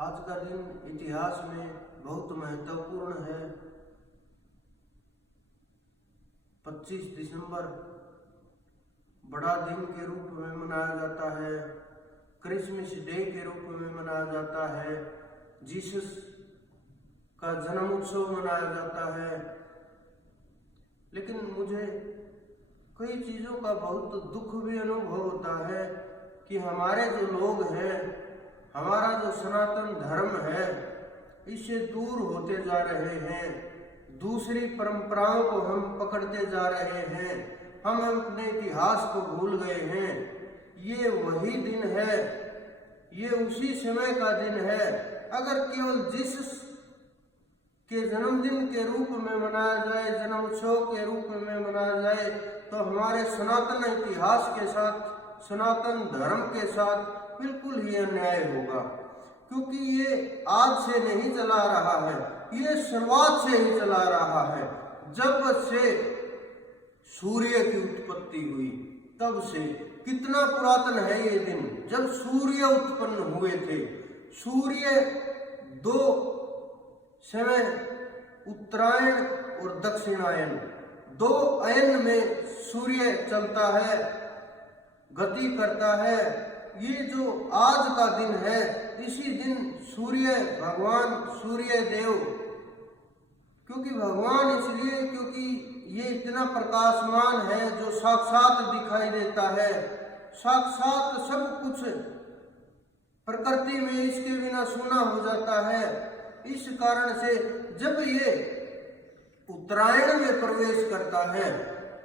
आज का दिन इतिहास में बहुत महत्वपूर्ण है। 25 दिसंबर बड़ा दिन के रूप में मनाया जाता है, क्रिसमस डे के रूप में मनाया जाता है, जीसस का जन्म उत्सव मनाया जाता है। लेकिन मुझे कई चीज़ों का बहुत दुख भी अनुभव होता है कि हमारे जो लोग हैं, हमारा जो सनातन धर्म है, इससे दूर होते जा रहे हैं। दूसरी परंपराओं को हम पकड़ते जा रहे हैं, हम अपने इतिहास को भूल गए हैं। ये वही दिन है, ये उसी समय का दिन है। अगर केवल जीसस के जन्मदिन के रूप में मनाया जाए, जन्म उत्सव के रूप में मनाया जाए, तो हमारे सनातन इतिहास के साथ, सनातन धर्म के साथ बिल्कुल ही अन्याय होगा। क्योंकि ये आज से नहीं चला रहा है, ये शुरुआत से ही चला रहा है। जब से सूर्य की उत्पत्ति हुई तब से, कितना पुरातन है ये दिन, जब सूर्य उत्पन्न हुए थे। सूर्य दो समय, उत्तरायण और दक्षिणायन, दो अयन में सूर्य चलता है, गति करता है। ये जो आज का दिन है, इसी दिन सूर्य भगवान, सूर्य देव, क्योंकि भगवान इसलिए क्योंकि ये इतना प्रकाशमान है, जो साक्षात दिखाई देता है, साक्षात सब कुछ प्रकृति में इसके बिना सूना हो जाता है। इस कारण से जब ये उत्तरायण में प्रवेश करता है,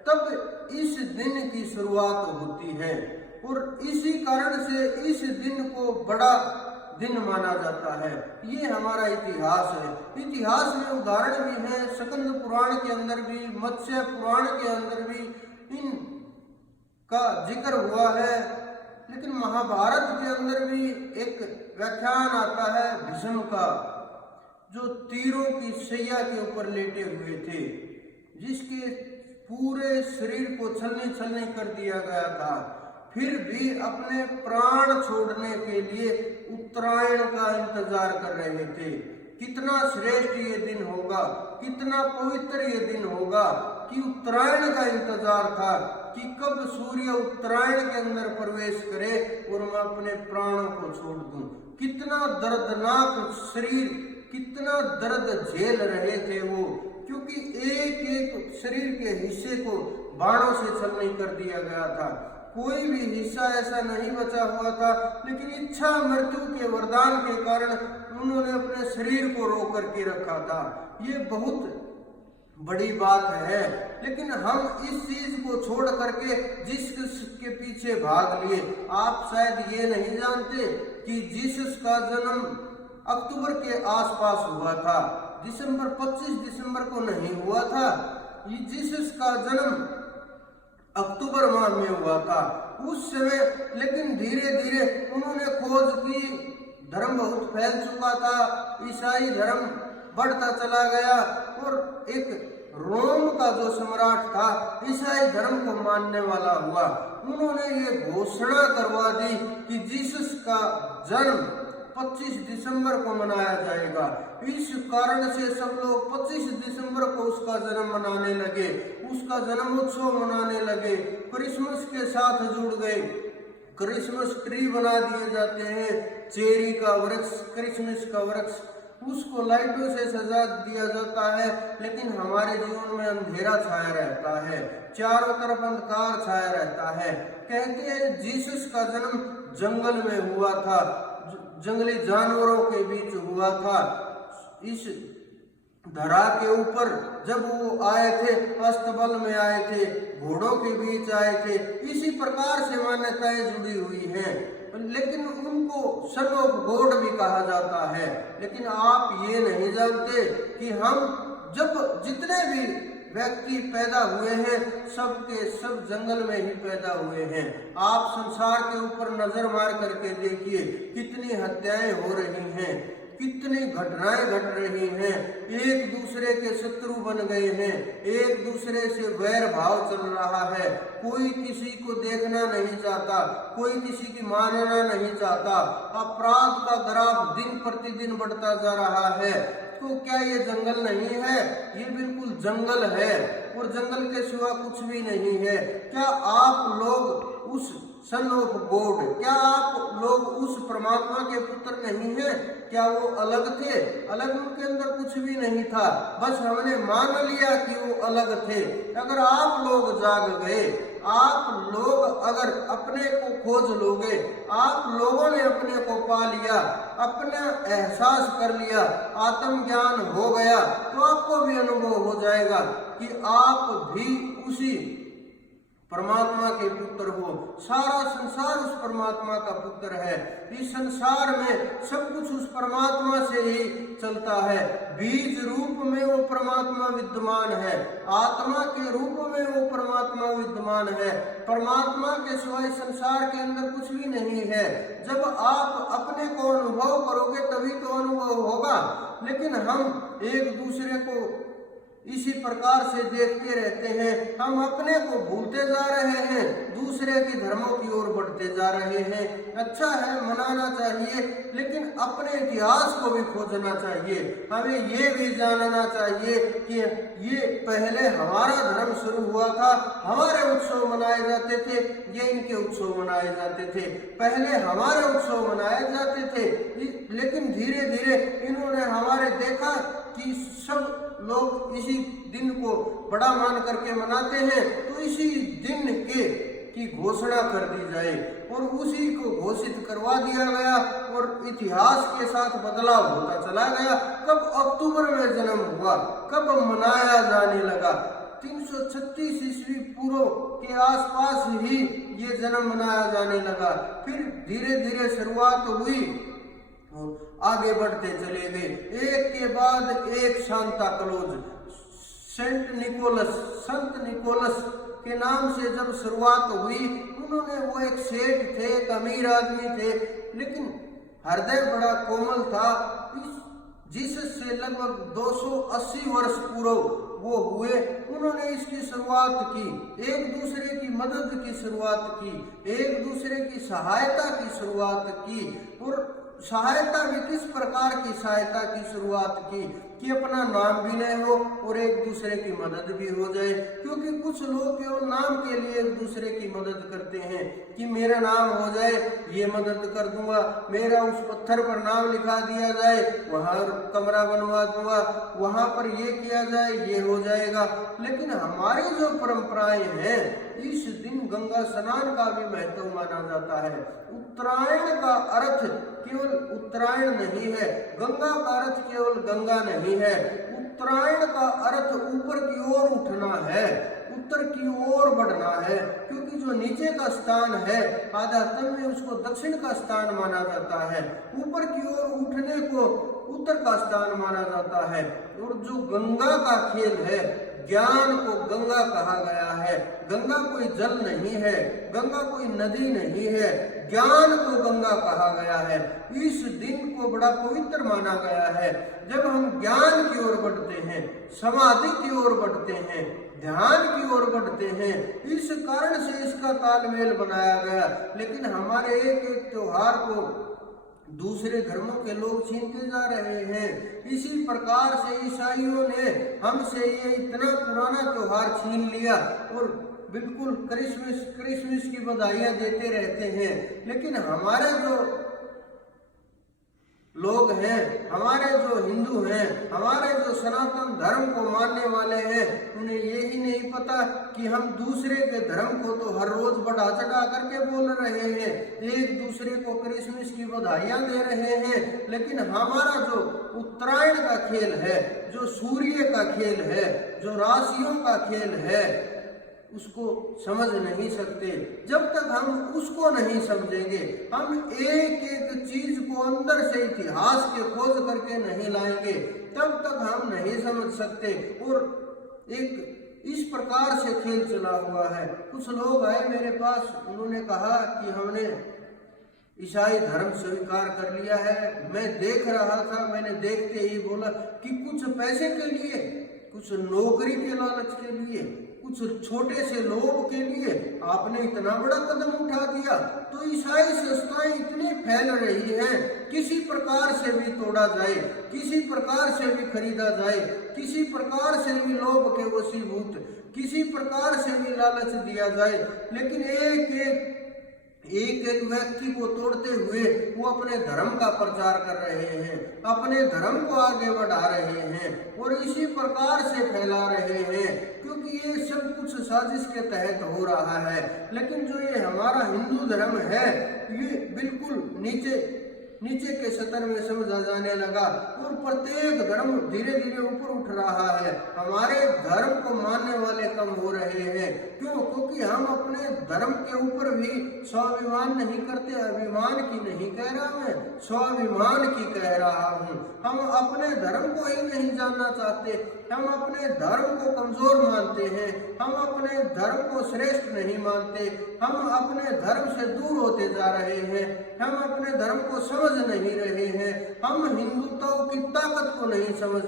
तब इस दिन की शुरुआत होती है। और इसी कारण से इस दिन को बड़ा दिन माना जाता है। ये हमारा इतिहास है। इतिहास में उदाहरण भी है, स्कंद पुराण के अंदर भी, मत्स्य पुराण के अंदर भी इन का जिक्र हुआ है। लेकिन महाभारत के अंदर भी एक व्याख्यान आता है भीष्म का, जो तीरों की सैया के ऊपर लेटे हुए थे, जिसके पूरे शरीर को छलनी छलनी कर दिया गया था, फिर भी अपने प्राण छोड़ने के लिए उत्तरायण का इंतजार कर रहे थे। कितना श्रेष्ठ ये दिन होगा, कितना पवित्र ये दिन होगा कि उत्तरायण का इंतजार था कि कब सूर्य उत्तरायण के अंदर प्रवेश करे और मैं अपने प्राणों को छोड़ दूं। कितना दर्दनाक शरीर, कितना दर्द झेल रहे थे वो, क्योंकि एक एक शरीर के हिस्से को बाणों से छलनी कर दिया गया था। कोई भी हिस्सा ऐसा नहीं बचा हुआ था, लेकिन इच्छा मृत्यु के वरदान के कारण उन्होंने अपने शरीर को रोक करके रखा था। ये बहुत बड़ी बात है। लेकिन हम इस चीज को छोड़ करके जिसके पीछे भाग लिए। आप शायद ये नहीं जानते कि जीसस का जन्म अक्टूबर के आसपास हुआ था, 25 दिसंबर को नहीं हुआ था। ये जीसस का जन्म अक्टूबर माह में हुआ था उस समय। लेकिन धीरे धीरे उन्होंने खोज की, धर्म बहुत फैल चुका था, ईसाई धर्म बढ़ता चला गया और एक रोम का जो सम्राट था ईसाई धर्म को मानने वाला हुआ। उन्होंने ये घोषणा करवा दी कि जीसस का जन्म 25 दिसंबर को मनाया जाएगा। इस कारण से सब लोग 25 दिसंबर को उसका जन्म मनाने लगे, उसका जन्म उत्सव मनाने लगे, क्रिसमस के साथ जुड़ गए। क्रिसमस ट्री बना दिए जाते हैं, चेरी का वृक्ष, क्रिसमस का वृक्ष, उसको लाइटों से सजा दिया जाता है। लेकिन हमारे जीवन में अंधेरा छाया रहता है, चारों तरफ अंधकार छाया रहता है। कहते हैं जीसस का जन्म जंगल में हुआ था, जंगली जानवरों के बीच हुआ था। इस धरा के ऊपर जब वो आए थे, अस्तबल में आए थे, घोड़ों के बीच आए थे। इसी प्रकार से मान्यताएं जुड़ी हुई हैं। लेकिन उनको सन ऑफ गॉड भी कहा जाता है। लेकिन आप ये नहीं जानते कि हम जब जितने भी व्यक्ति पैदा हुए हैं, सब के सब जंगल में ही पैदा हुए हैं। आप संसार के ऊपर नजर मार करके देखिए, कितनी हत्याएं हो रही हैं, कितनी घटनाएं घट रही हैं, एक दूसरे के शत्रु बन गए हैं, एक दूसरे से वैर भाव चल रहा है, कोई किसी को देखना नहीं चाहता, कोई किसी की मानना नहीं चाहता, अपराध का ग्राफ दिन प्रतिदिन बढ़ता जा रहा है। तो क्या ये जंगल नहीं है? ये बिल्कुल जंगल है और जंगल के सिवा कुछ भी नहीं है। क्या आप लोग उस सन ऑफ गॉड, क्या आप लोग उस परमात्मा के पुत्र नहीं हैं? क्या वो अलग थे? अलग उनके अंदर कुछ भी नहीं था, बस हमने मान लिया कि वो अलग थे। अगर आप लोग जाग गए, आप लोग अगर अपने को खोज लोगे, आप लोगों ने अपने को पा लिया, अपना एहसास कर लिया, आत्मज्ञान हो गया, तो आपको भी अनुभव हो जाएगा कि आप भी उसी परमात्मा के पुत्र हो। सारा संसार उस परमात्मा का पुत्र है। इस संसार में सब कुछ उस परमात्मा से ही चलता है। बीज रूप में वो परमात्मा विद्यमान है, आत्मा के रूप में वो परमात्मा विद्यमान है। परमात्मा के सिवाय संसार के अंदर कुछ भी नहीं है। जब आप अपने को अनुभव करोगे तभी तो अनुभव होगा। लेकिन हम एक दूसरे को इसी प्रकार से देखते रहते हैं, हम अपने को भूलते जा रहे हैं, दूसरे के धर्मों की ओर बढ़ते जा रहे हैं। अच्छा है, मनाना चाहिए, लेकिन अपने इतिहास को भी खोजना चाहिए। हमें ये भी जानना चाहिए कि ये पहले हमारा धर्म शुरू हुआ था, हमारे उत्सव मनाए जाते थे, ये इनके उत्सव मनाए जाते थे। पहले हमारे उत्सव मनाए जाते थे, लेकिन धीरे धीरे इन्होंने हमारे देखा कि सब लोग इसी दिन को बड़ा मान करके मनाते हैं, तो इसी दिन की घोषणा कर दी जाए और उसी को घोषित करवा दिया गया और इतिहास के साथ बदलाव होता चला गया। कब अक्टूबर में जन्म हुआ, कब मनाया जाने लगा? 336 ईस्वी पूर्व के आसपास ही ये जन्म मनाया जाने लगा। फिर धीरे धीरे शुरुआत हुई, आगे बढ़ते चले गए, एक के बाद एक सांता क्लॉज, संत निकोलस के नाम से जब शुरुआत हुई, उन्होंने वो एक सेठ थे, एक अमीर आदमी थे, लेकिन हृदय बड़ा कोमल था, जिससे लगभग 280 वर्ष पूर्व वो हुए। उन्होंने इसकी शुरुआत की, एक दूसरे की मदद की शुरुआत की, एक दूसरे की सहायता की शुरुआत की। और सहायता भी किस प्रकार की सहायता की शुरुआत की कि अपना नाम भी नहीं हो और एक दूसरे की मदद भी हो जाए। क्योंकि कुछ लोग केवल नाम के लिए एक दूसरे की मदद करते हैं कि मेरा नाम हो जाए, ये मदद कर दूंगा, मेरा उस पत्थर पर नाम लिखा दिया जाए, वहां कमरा बनवा दूंगा, वहां पर ये किया जाए, ये हो जाएगा। लेकिन हमारी जो परंपराएं हैं, इस दिन गंगा स्नान का भी महत्व माना जाता है। उत्तरायण का अर्थ केवल उत्तरायण नहीं है, गंगा का अर्थ केवल गंगा नहीं है। उत्तरायण का अर्थ ऊपर की ओर उठना है, उत्तर की ओर बढ़ना है। क्योंकि जो नीचे का स्थान है, आध्यात्म में उसको दक्षिण का स्थान माना जाता है, ऊपर की ओर उठने को उत्तर का स्थान माना जाता है। और जो गंगा का खेल है, ज्ञान को गंगा कहा गया है। गंगा कोई जल नहीं है, गंगा कोई नदी नहीं है, ज्ञान को गंगा कहा गया है। इस दिन को बड़ा पवित्र माना गया है। जब हम ज्ञान की ओर बढ़ते हैं, समाधि की ओर बढ़ते हैं, ध्यान की ओर बढ़ते हैं, इस कारण से इसका तालमेल बनाया गया। लेकिन हमारे एक एक त्योहार को दूसरे धर्मों के लोग छीनते जा रहे हैं। इसी प्रकार से ईसाइयों ने हमसे ये इतना पुराना त्योहार छीन लिया और बिल्कुल क्रिसमस की बधाइयां देते रहते हैं। लेकिन हमारे जो लोग हैं, हमारे जो हिंदू हैं, हमारे जो सनातन धर्म को मानने वाले हैं, उन्हें ये ही नहीं पता कि हम दूसरे के धर्म को तो हर रोज बढ़ा चढ़ा करके बोल रहे हैं, एक दूसरे को क्रिसमस की बधाइयां दे रहे हैं। लेकिन हमारा जो उत्तरायण का खेल है, जो सूर्य का खेल है, जो राशियों का खेल है, उसको समझ नहीं सकते। जब तक हम उसको नहीं समझेंगे, हम एक एक चीज को अंदर से इतिहास के खोज करके नहीं लाएंगे, तब तक हम नहीं समझ सकते। और एक इस प्रकार से खेल चला हुआ है। कुछ लोग आए मेरे पास, उन्होंने कहा कि हमने ईसाई धर्म स्वीकार कर लिया है। मैं देख रहा था, मैंने देखते ही बोला कि कुछ पैसे के लिए, कुछ नौकरी के लालच के लिए, कुछ छोटे से लोभ के लिए आपने इतना बड़ा कदम उठा दिया। तो ईसाई संस्थाएं इतनी फैल रही हैं, किसी प्रकार से भी तोड़ा जाए, किसी प्रकार से भी खरीदा जाए, किसी प्रकार से भी लोभ के वशीभूत, किसी प्रकार से भी लालच दिया जाए, लेकिन एक व्यक्ति को तोड़ते हुए वो अपने धर्म का प्रचार कर रहे हैं, अपने धर्म को आगे बढ़ा रहे हैं और इसी प्रकार से फैला रहे हैं, क्योंकि ये सब कुछ साजिश के तहत हो रहा है। लेकिन जो ये हमारा हिंदू धर्म है, ये बिल्कुल नीचे के स्तर में समझा जाने लगा और प्रत्येक धर्म धीरे धीरे ऊपर उठ रहा है। हमारे धर्म को मानने वाले कम हो रहे हैं। क्यों? क्योंकि हम अपने धर्म के ऊपर भी स्वाभिमान नहीं करते। अभिमान की नहीं कह रहा मैं, स्वाभिमान की कह रहा हूँ। हम अपने धर्म को ही नहीं जानना चाहते, हम अपने धर्म को कमजोर मानते हैं, हम अपने धर्म को श्रेष्ठ नहीं मानते, हम अपने धर्म से दूर होते जा रहे हैं, हम अपने धर्म को समझ नहीं रहे हैं, हम हिंदुत्व की ताकत को नहीं समझ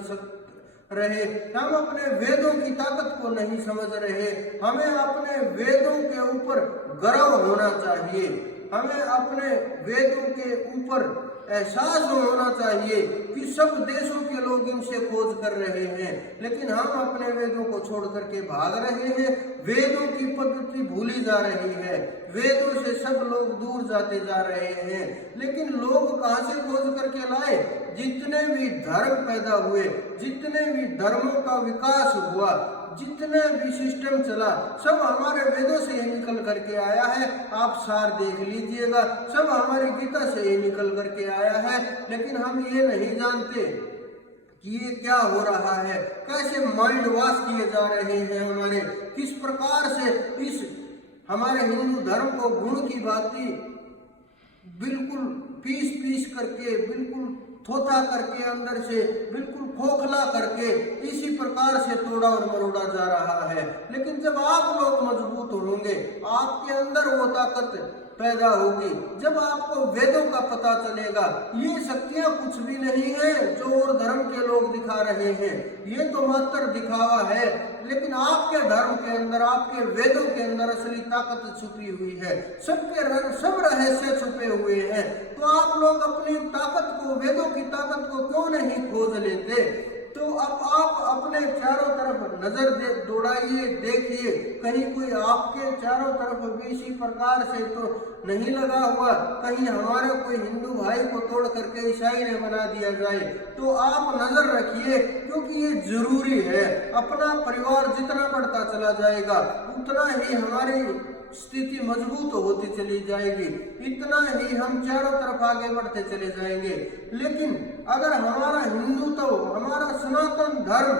रहे, हम अपने वेदों की ताकत को नहीं समझ रहे। हमें अपने वेदों के ऊपर गर्व होना चाहिए, हमें अपने वेदों के ऊपर एहसास होना चाहिए कि सब देशों के लोग इनसे खोज कर रहे हैं, लेकिन हम अपने वेदों को छोड़ करके भाग रहे हैं। वेदों की पद्धति भूली जा रही है, वेदों से सब लोग दूर जाते जा रहे हैं। लेकिन लोग कहाँ से खोज करके लाए? जितने भी धर्म पैदा हुए, जितने भी धर्मों का विकास हुआ, जितने भी सिस्टम चला, सब हमारे वेदों से ही निकल करके आया है। आप सार देख लीजिएगा, सब हमारी गीता से ही निकल करके आया है। लेकिन हम ये नहीं जानते कि ये क्या हो रहा है, कैसे माइंड वॉश किए जा रहे हैं हमारे, किस प्रकार से इस हमारे हिंदू धर्म को गुण की भांति बिल्कुल पीस करके, बिल्कुल थोथा करके, अंदर से बिल्कुल खोखला करके इसी प्रकार से तोड़ा और मरोड़ा जा रहा है। लेकिन जब आप लोग मजबूत होंगे, आपके अंदर वो ताकत पैदा होगी, जब आपको वेदों का पता चलेगा, ये शक्तियां कुछ भी नहीं है जो और धर्म के लोग दिखा रहे हैं, ये तो मात्र दिखावा है। लेकिन आपके धर्म के अंदर, आपके वेदों के अंदर असली ताकत छुपी हुई है, सब रहस्य छुपे हुए हैं। तो आप लोग अपनी ताकत को, वेदों की ताकत को क्यों नहीं खोज लेते? तो अब आप अपने चारों तरफ नजर दौड़ाइए, देखिए कहीं कोई आपके चारों तरफ भी इसी प्रकार से तो नहीं लगा हुआ, कहीं हमारे कोई हिंदू भाई को तोड़ करके ईसाई ने बना दिया जाए। तो आप नजर रखिए, क्योंकि ये जरूरी है। अपना परिवार जितना बढ़ता चला जाएगा, उतना ही हमारी स्थिति मजबूत होती चली जाएगी, इतना ही हम चारों तरफ आगे बढ़ते चले जाएंगे। लेकिन अगर हमारा हिंदुत्व, हमारा सनातन धर्म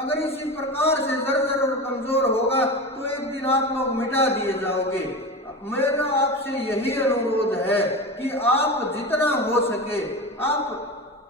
अगर इसी प्रकार से जर्जर और कमजोर होगा, तो एक दिन आप लोग मिटा दिए जाओगे। मेरा आपसे यही अनुरोध है कि आप जितना हो सके आप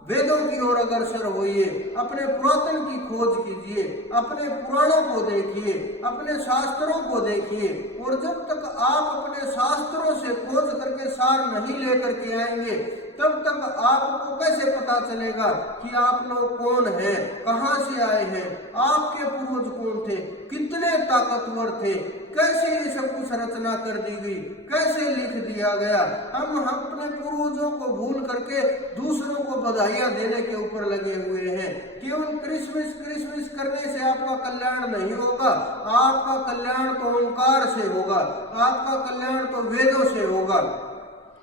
वेदों की ओर अग्रसर होइए, अपने पुरातन की खोज कीजिए, अपने पुराणों को देखिए, अपने शास्त्रों को देखिए। और जब तक आप अपने शास्त्रों से खोज करके सार नहीं लेकर के आएंगे, तब तक आपको कैसे पता चलेगा कि आप लोग कौन हैं, कहां से आए हैं, आपके पूर्वज कौन थे, कितने ताकतवर थे, कैसे ये सब कुछ रचना कर दी गई, कैसे लिख दिया गया। हम अपने पूर्वजों को भूल करके दूसरों को बधाइयां देने के ऊपर लगे हुए हैं। केवल क्रिसमस करने से आपका कल्याण नहीं होगा, आपका कल्याण तो ओंकार से होगा, आपका कल्याण तो वेदों से होगा,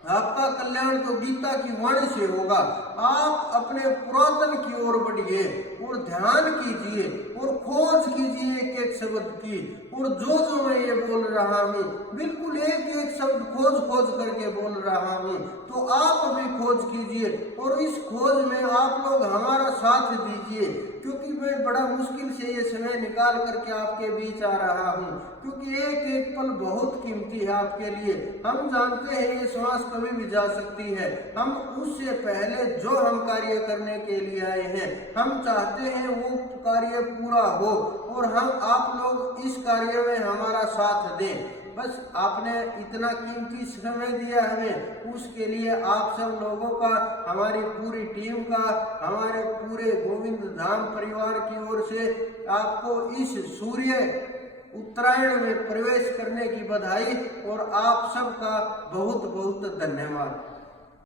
आपका कल्याण तो गीता की वाणी से होगा। आप अपने पुरातन की ओर बढ़िए और ध्यान कीजिए और खोज कीजिए एक एक शब्द की। और जो मैं ये बोल रहा हूँ, बिल्कुल एक एक शब्द खोज करके बोल रहा हूँ, तो आप भी खोज कीजिए और इस खोज में आप लोग हमारा साथ दीजिए, क्योंकि मैं बड़ा मुश्किल से ये समय निकाल करके आपके बीच आ रहा हूँ, क्योंकि एक एक पल बहुत कीमती है आपके लिए। हम जानते हैं ये श्वास कभी भी जा सकती है। हम उससे पहले जो हम कार्य करने के लिए आए हैं, हम चाहते हैं वो कार्य पूरा हो और हम आप लोग इस कार्य में हमारा साथ दें। बस आपने इतना कीमती समय दिया हमें, उसके लिए आप सब लोगों का, हमारी पूरी टीम का, हमारे पूरे गोविंद धाम परिवार की ओर से आपको इस सूर्य उत्तरायण में प्रवेश करने की बधाई और आप सबका बहुत बहुत धन्यवाद।